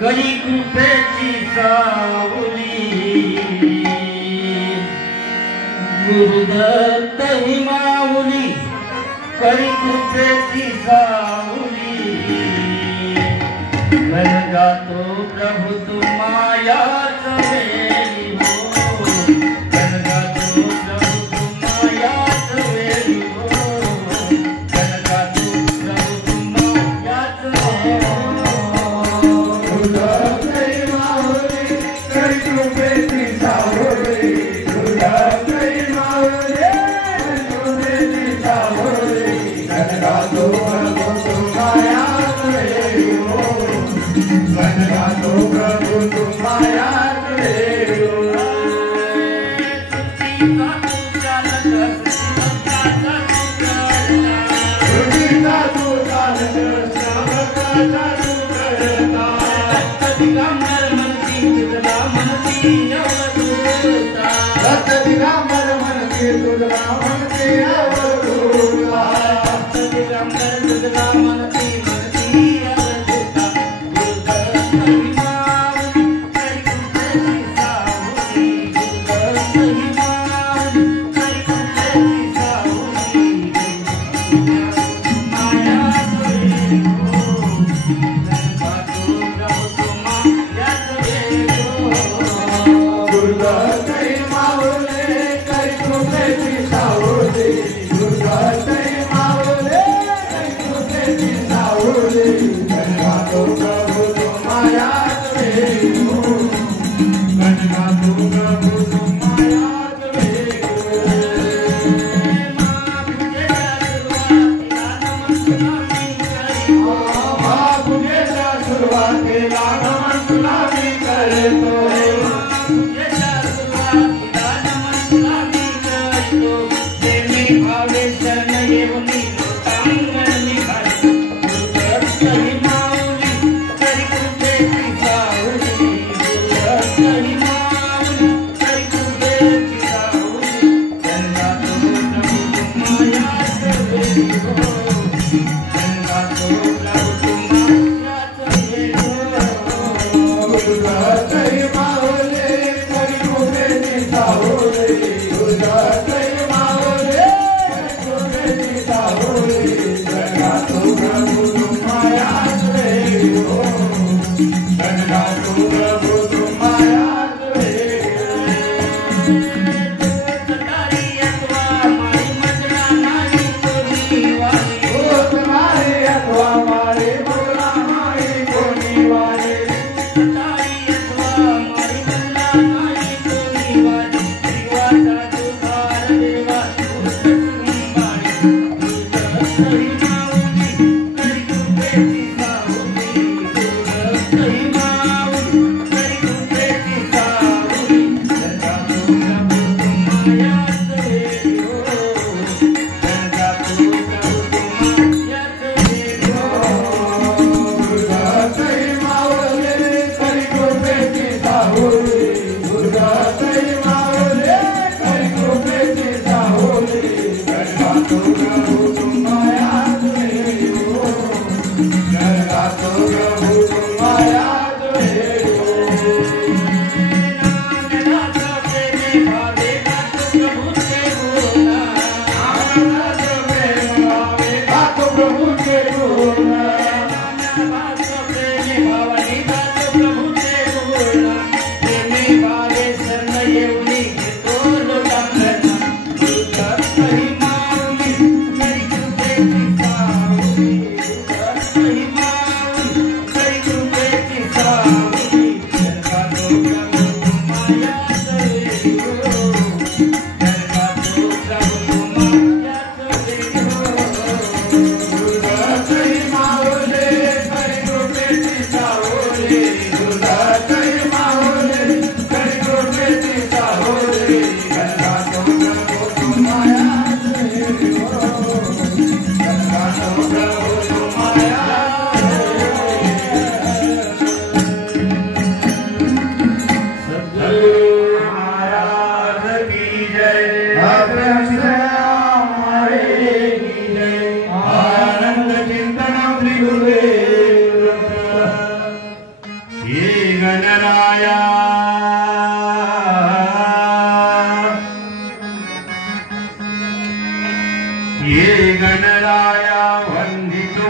करी कृपेची सावली गुरुदत्त ही माऊली करी कृपेची सावली मन गातो प्रभु तू मायाच वेळी हो मन गातो प्रभु तू मायाच वेळी हो मन गातो प्रभु तू मायाच वेळी हो Bye.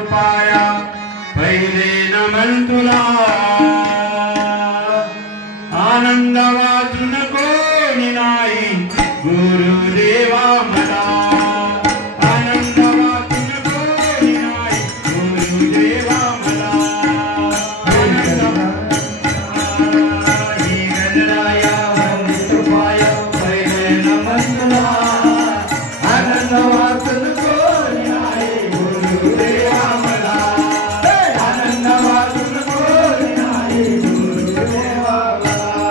कृपाया पहिले नमन तुला आनंद वाचून कोणी नाही गुरुदेवा मला आनंद वाचून कोणी नाही गुरुदेवा मला आनंद गजराया कृपाया पहिले नमन तुला आनंद वाचून कोणी नाही गुरुदेवा मला आनंद वाचून कोणी नाही गुरुदेवा मला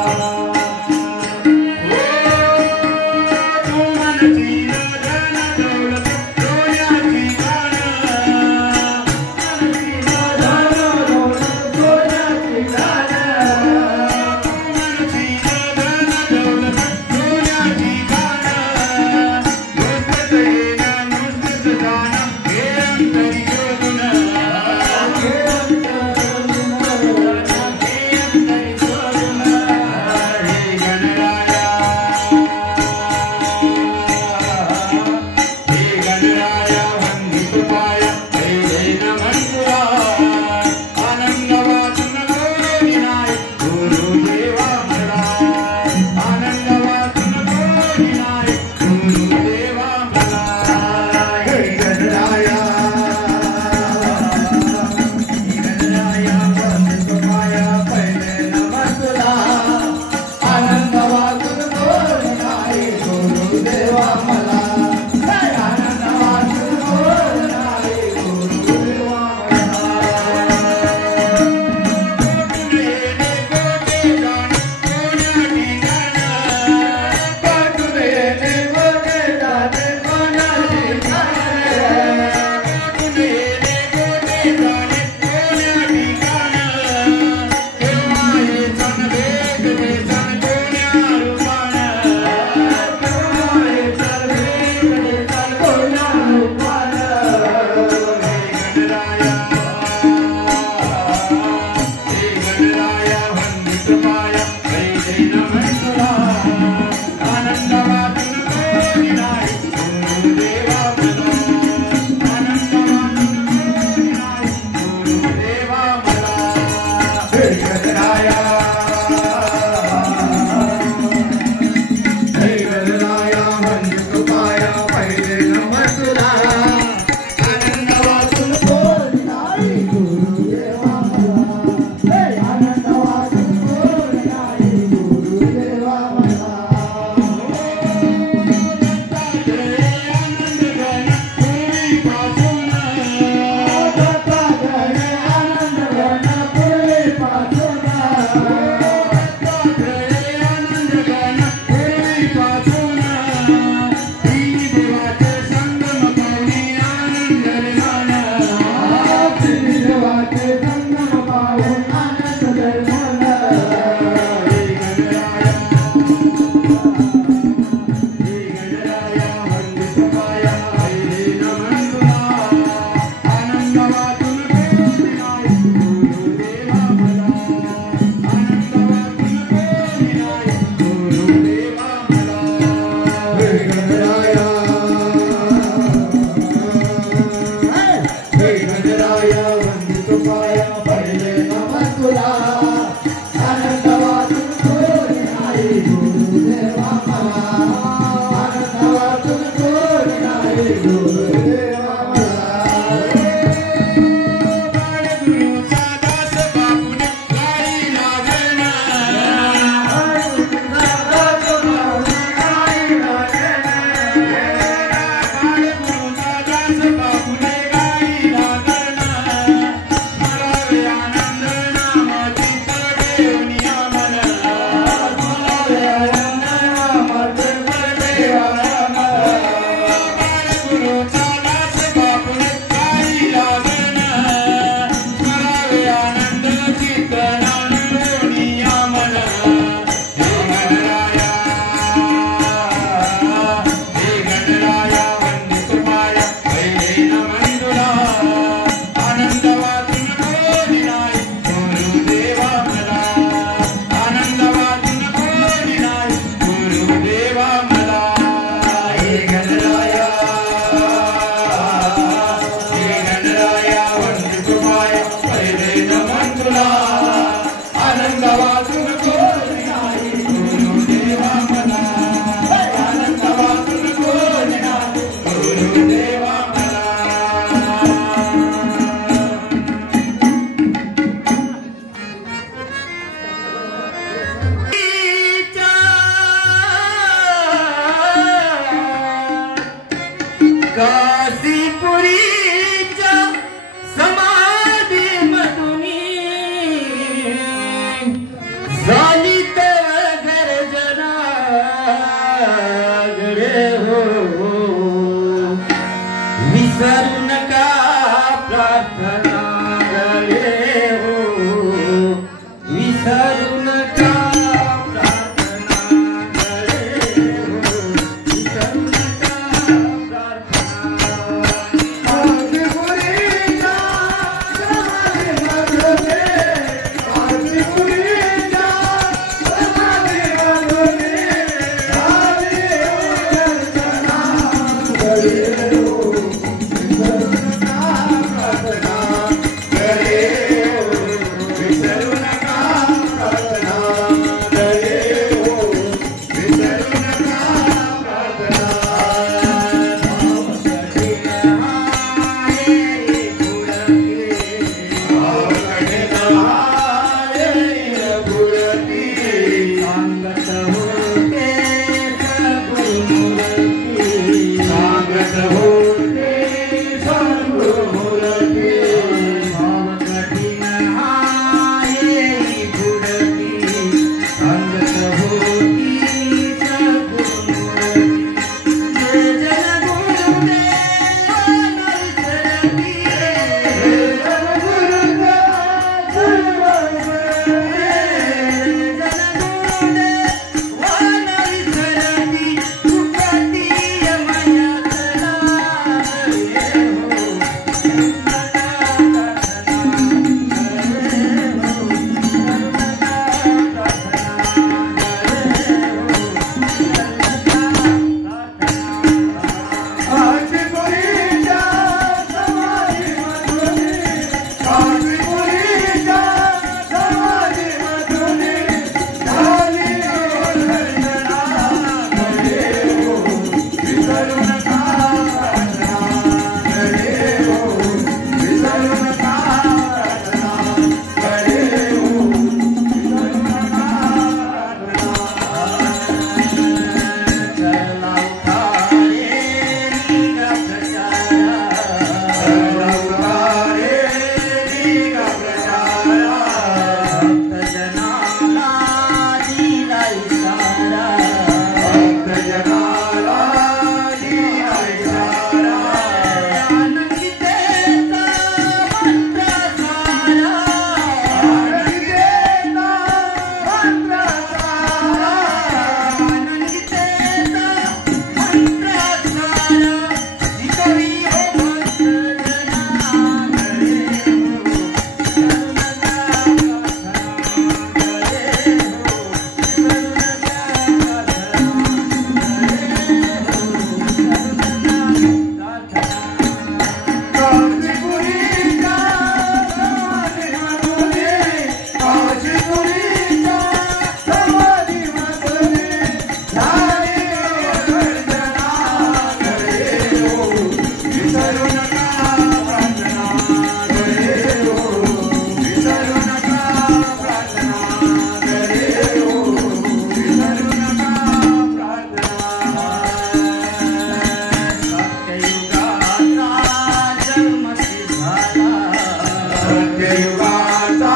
सत्ययुगाचा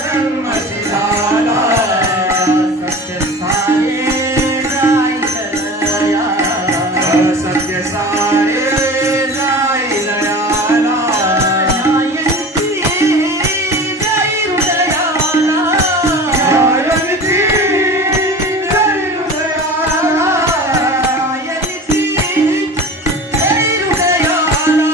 जन्मशी झाला सत्य सारे जाईल लया सत्य सारे जाईल लयाला जयंती जय हृदयाला जयंती जय हृदयाला जयंती जय हृदयाला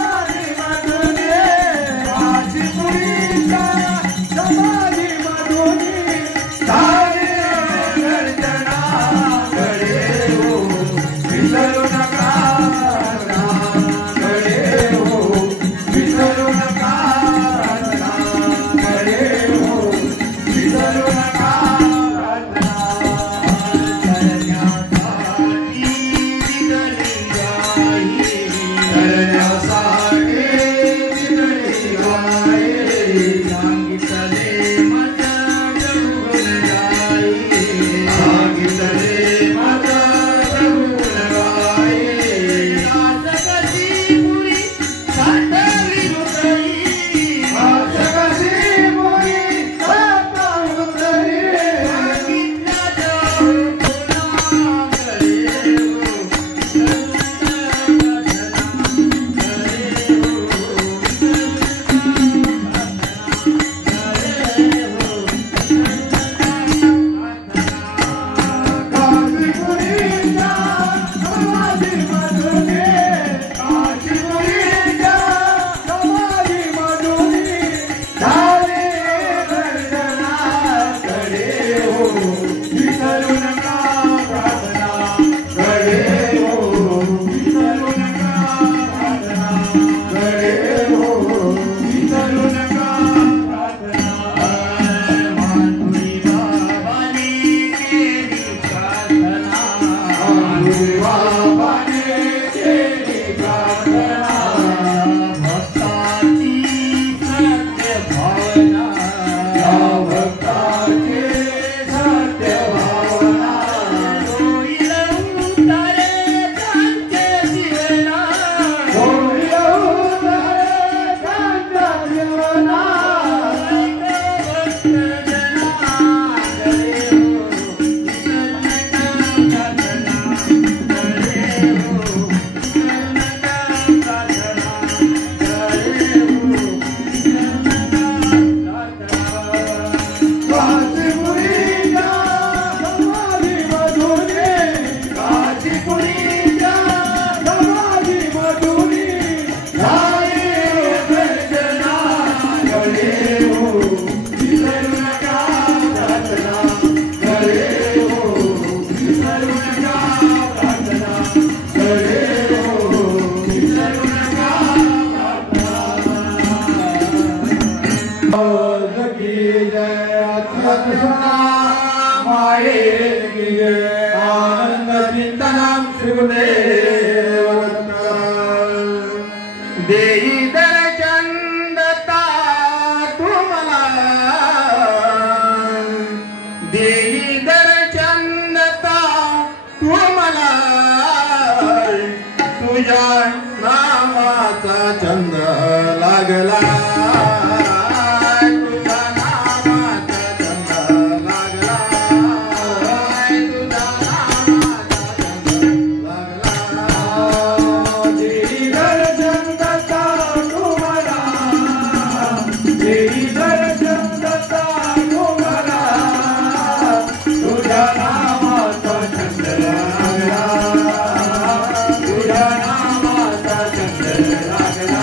माझे बसले काशीपुरीच्या समाधीमधुनी झाले गर्जनाकडे हो विसरू नका प्रार्थनाकडे हो विसरू नका प्रार्थनाकडे हो विसरू नका प्रार्थना करण्यासाठी विदळी गाई सांगितले माझ्या जगून गाई सांगितले माझ्या जगून गाई काशीपुरी साठवली हृदयी आसकाशी मुली सापडली सांगितला जाऊ कोणाकडे काशीपुरीच्या समाधीमधुनी काशीपुरीच्या समाधीमधुनी झाले गर्जनाकडे हो विसरू नका प्रार्थनाकडे हो विसरू नका प्रार्थनाकडे हो विसरू नका प्रार्थना माधुरी बाबाने केली प्रार्थना बाबाने केली प्रार्थना भक्ताची सत्य भावना भक्ताचे सत्य भावना होईल उतारे त्यांचे जीवना होईल उतारे त्यांच्या जीवना काशीपुरीच्या समाधीमधुनी काशीपुरीच्या समाधीमधुनी झाले गर्जनाकडे हो विसरू नका प्रार्थनाकडे हो विसरू नका प्रार्थनाकडे हो विसरू नका प्रार्थना की जय अत्यंत माये की जय आनंद चिंतनम शिवदेव देई दर्शन दत्ता तुम्हाला देई दर्शन दत्ता तुम्हाला तुझ्या नामाचा छंद लागला तुझ्या नामाचा छंद लागला तुझ्या नामाचा छंद लागला देई दर्शन दत्ता तुम्हाला देई दर्शन दत्ता तुम्हाला तुझ्या नामाचा छंद लागला तुझ्या नामाचा छंद लागला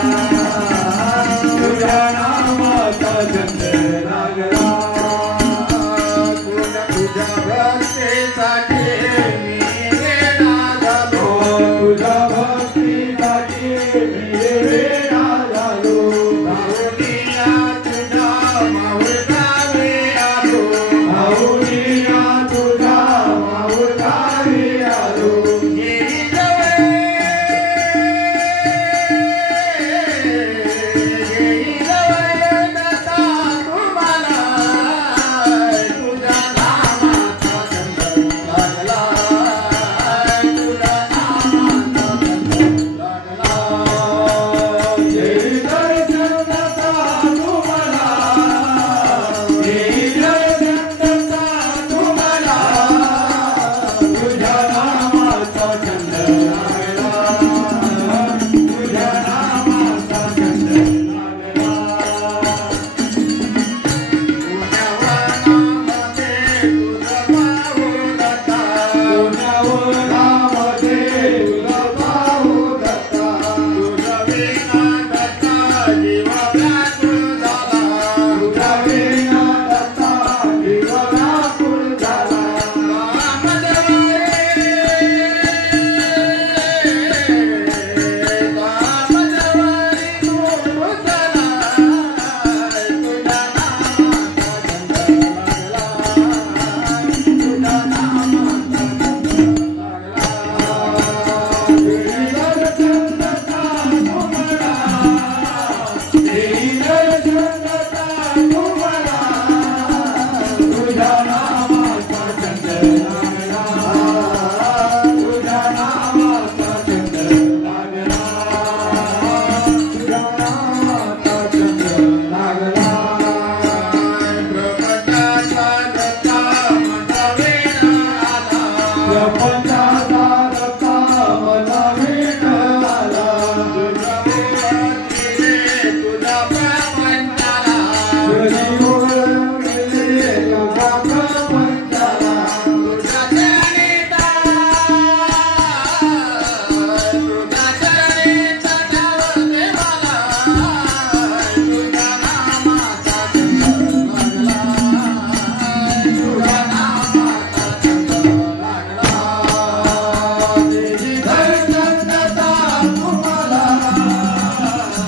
तुम्हाला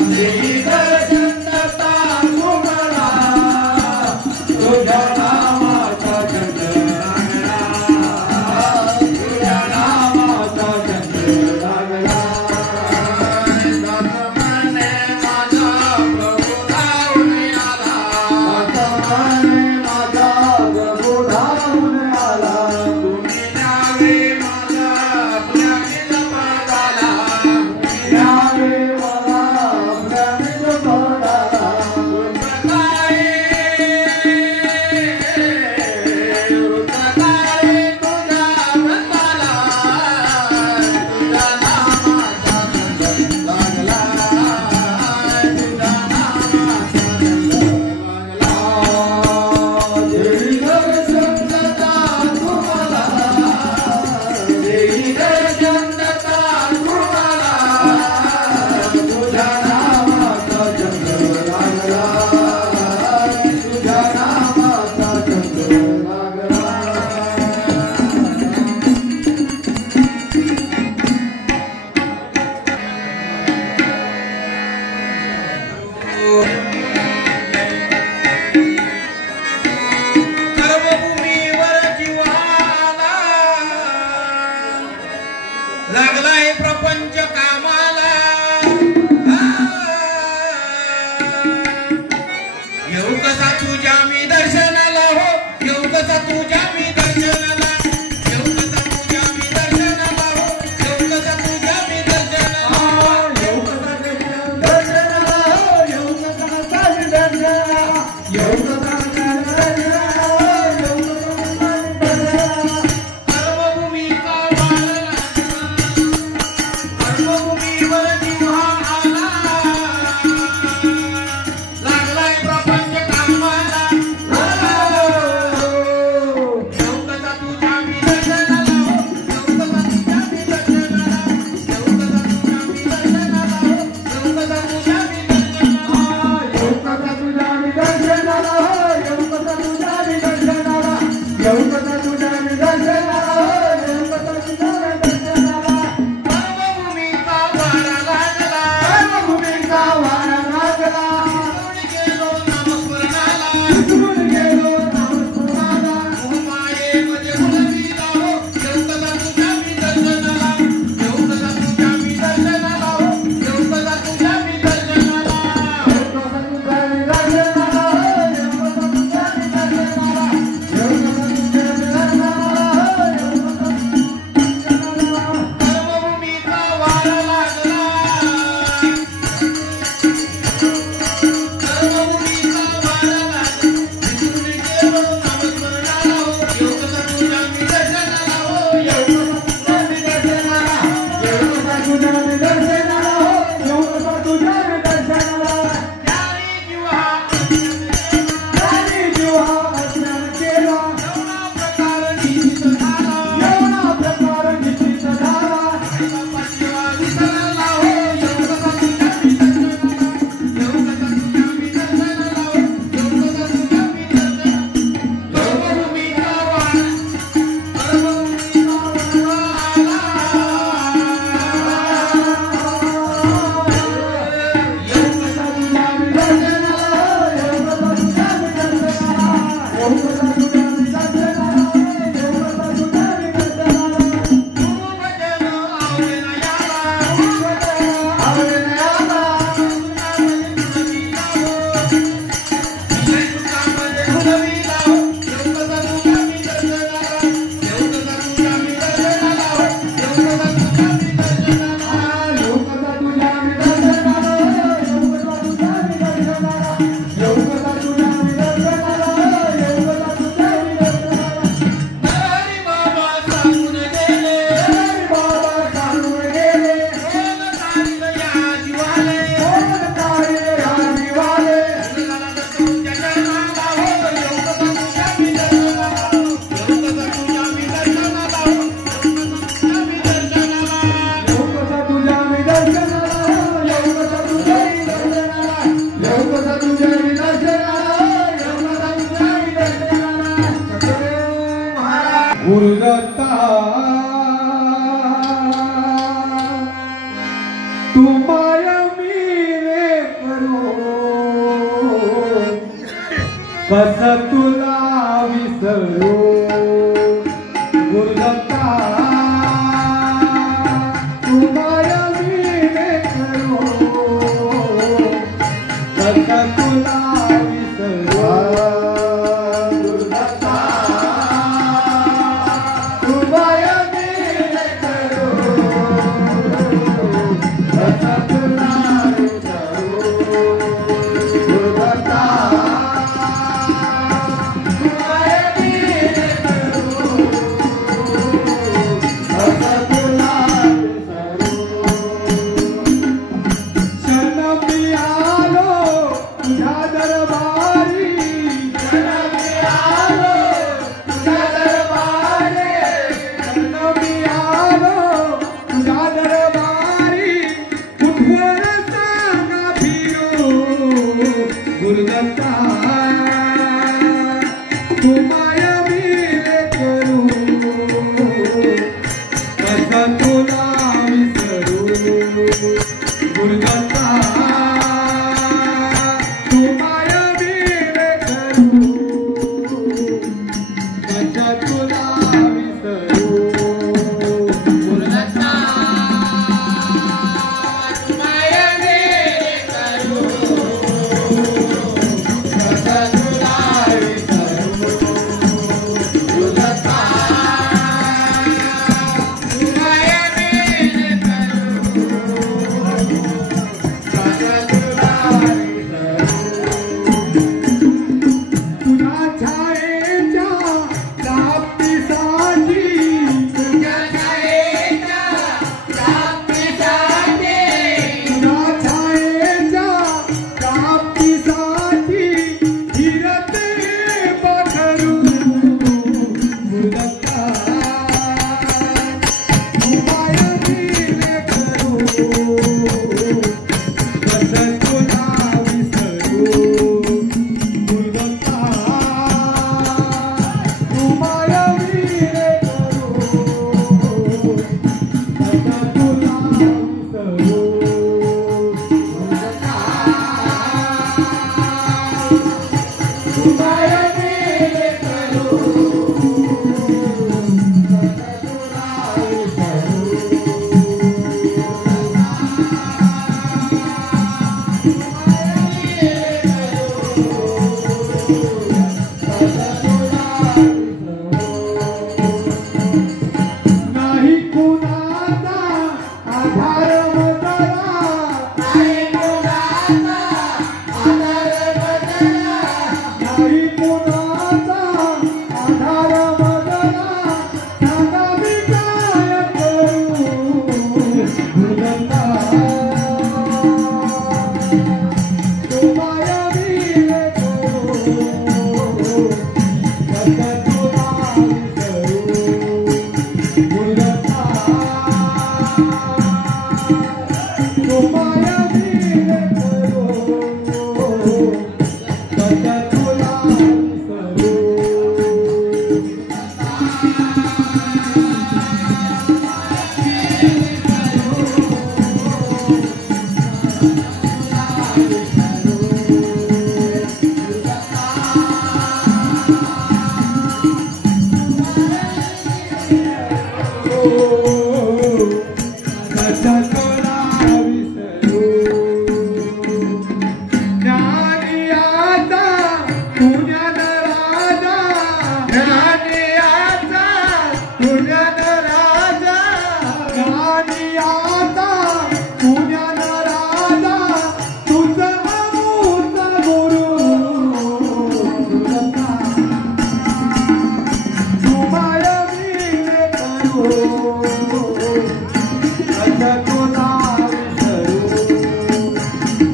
देई दर्शन दत्ता तुम्हाला तुझ्या नामाचा चंद्र लागला तुझ्या नामाचा चंद्र लागला दत्तमने माझा प्रभू धावून आला दत्तमने माझा प्रभू धावून आला तुम्ही न्यावे माझा प्रेमित पदाला न्यावे मला प्रेमित पदाला रुद्रकाय तुझ्या वृंदाला तुझ्या नामाचा चंद्र लागला तुझ्या नामाचा चंद्र लागला देई दर्शन दत्ता तुम्हाला देई दर्शन दत्ता तुम्हाला तुझ्या नामाचा चंद्र लागला तुझ्या नामाचा चंद्र लागला कर्मभूमीवर जीवाला लागलाय प्रपंच कामाला येऊ कसा तुझ्या मी दर्शनाला हो येऊ कसा तुझ्या मी दर्शनाला येऊ कसा तुझ्या मी दर्शनाला हो येऊ कसा तुझ्या मी दर्शनाला येऊ कसा दर्शनाला येऊ कसा दर्शनाला येऊ कसा दर्शनाला कर्मभूमीचा वाळला कर्मभूमीवर जीवा आला लागलाय प्रपंच कामाला येऊ कसा तुझ्या मी दर्शनाला हो येऊ कसा तुझ्या मी दर्शनाला येऊ कसा तुझ्या मी दर्शनाला हो येऊ कसा तुझ्या मी दर्शनाला येऊ कसा तुझ्या मी दर्शनाला येऊ कसा तुझ्या मी दर्शनाला येऊ कसा तुझ्या मी दर्शनाला येऊ कसा तुझ्या मी दर्शनाला कर्मभूमीचा वाळला तुम्हारा मेरे करो कस तुला विसरू गुरुदत्ता तुम्हारा मेरे करो कस तुला विसरू गुरुदत्ता तुम्हारा मेरे करो कस तुला विसरू गुरुदत्ता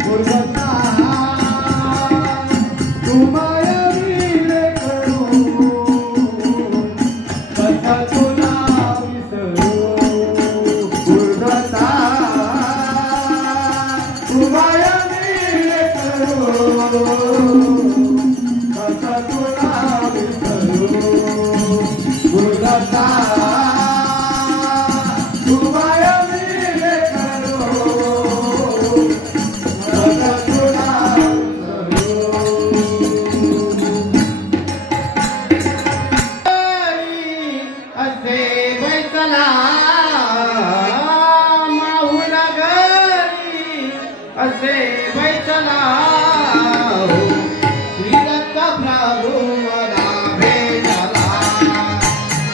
गुरुदत्ता तुम्हारा मेरे करू कस तुला विसरू गुरुदत्ता तुम्हारा मेरे करू कस तुला विसरू गुरुदत्ता तुम्हारा मेरे करू असे बैठला हो श्री दत्त प्रभू मला भेटला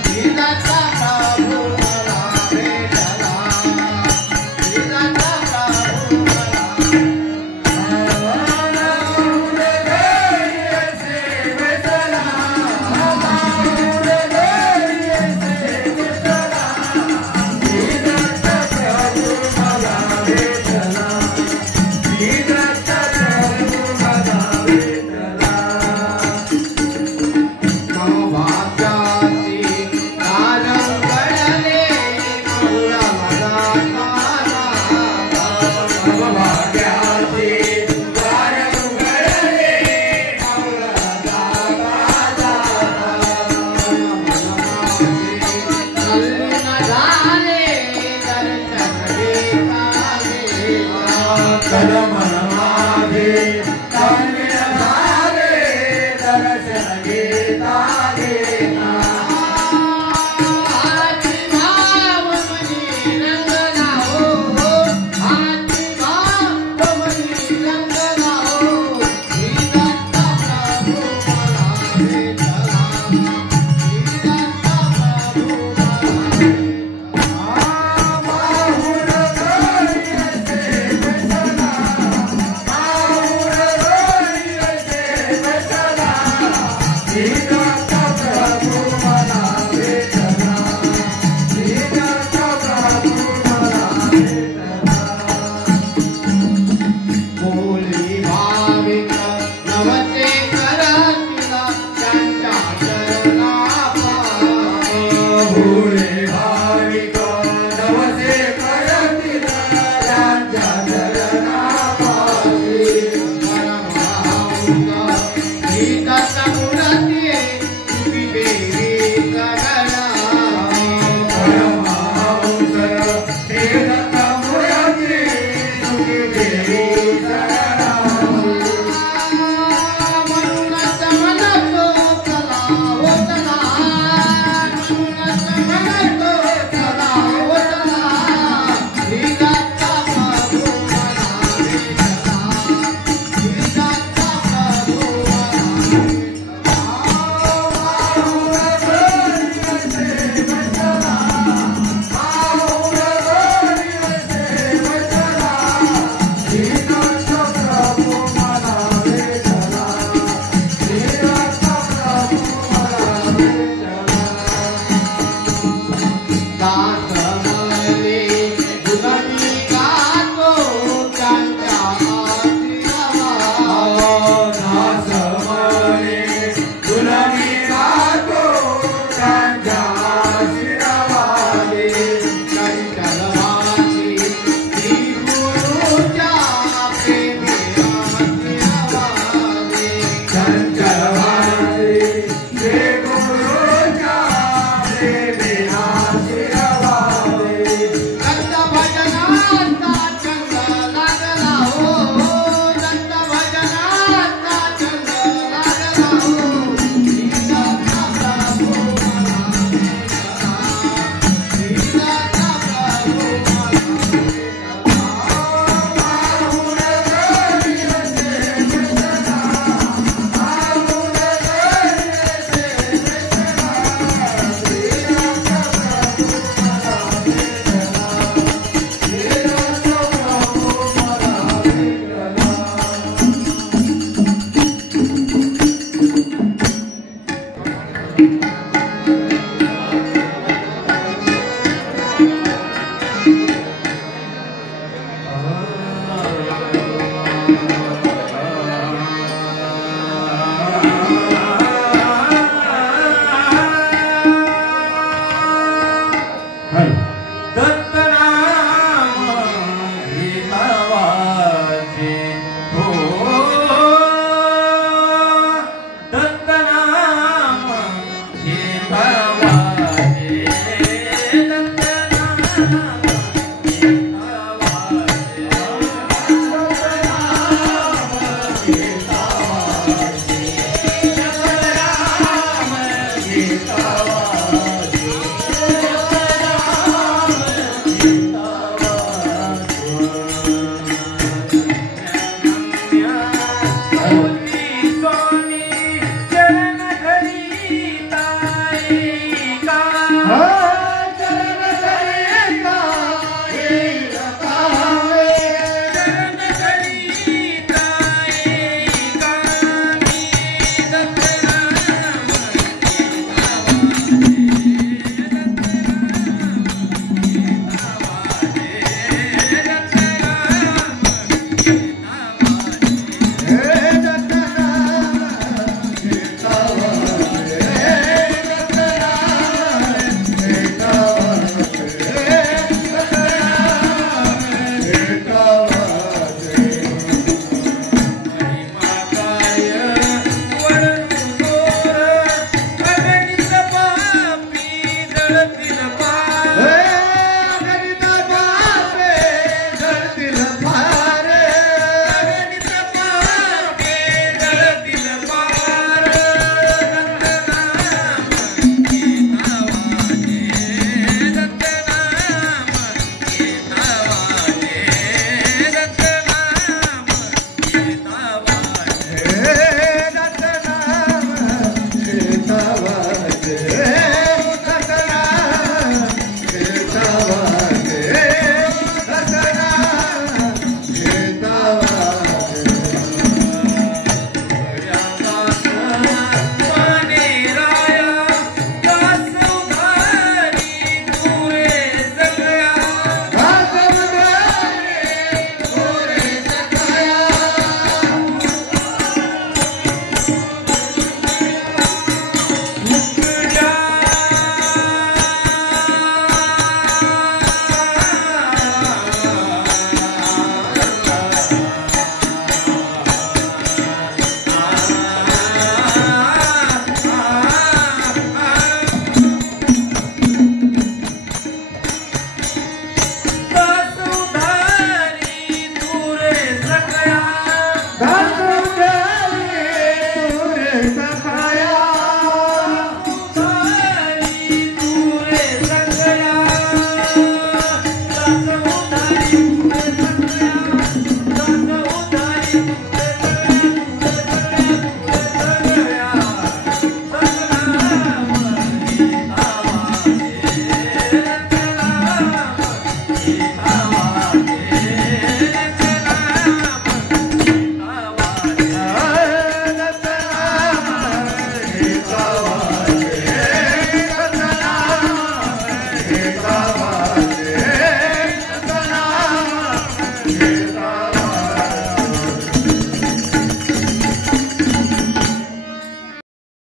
श्री दत्त प्रभू मला भेटला श्री दत्त प्रभू Kadamana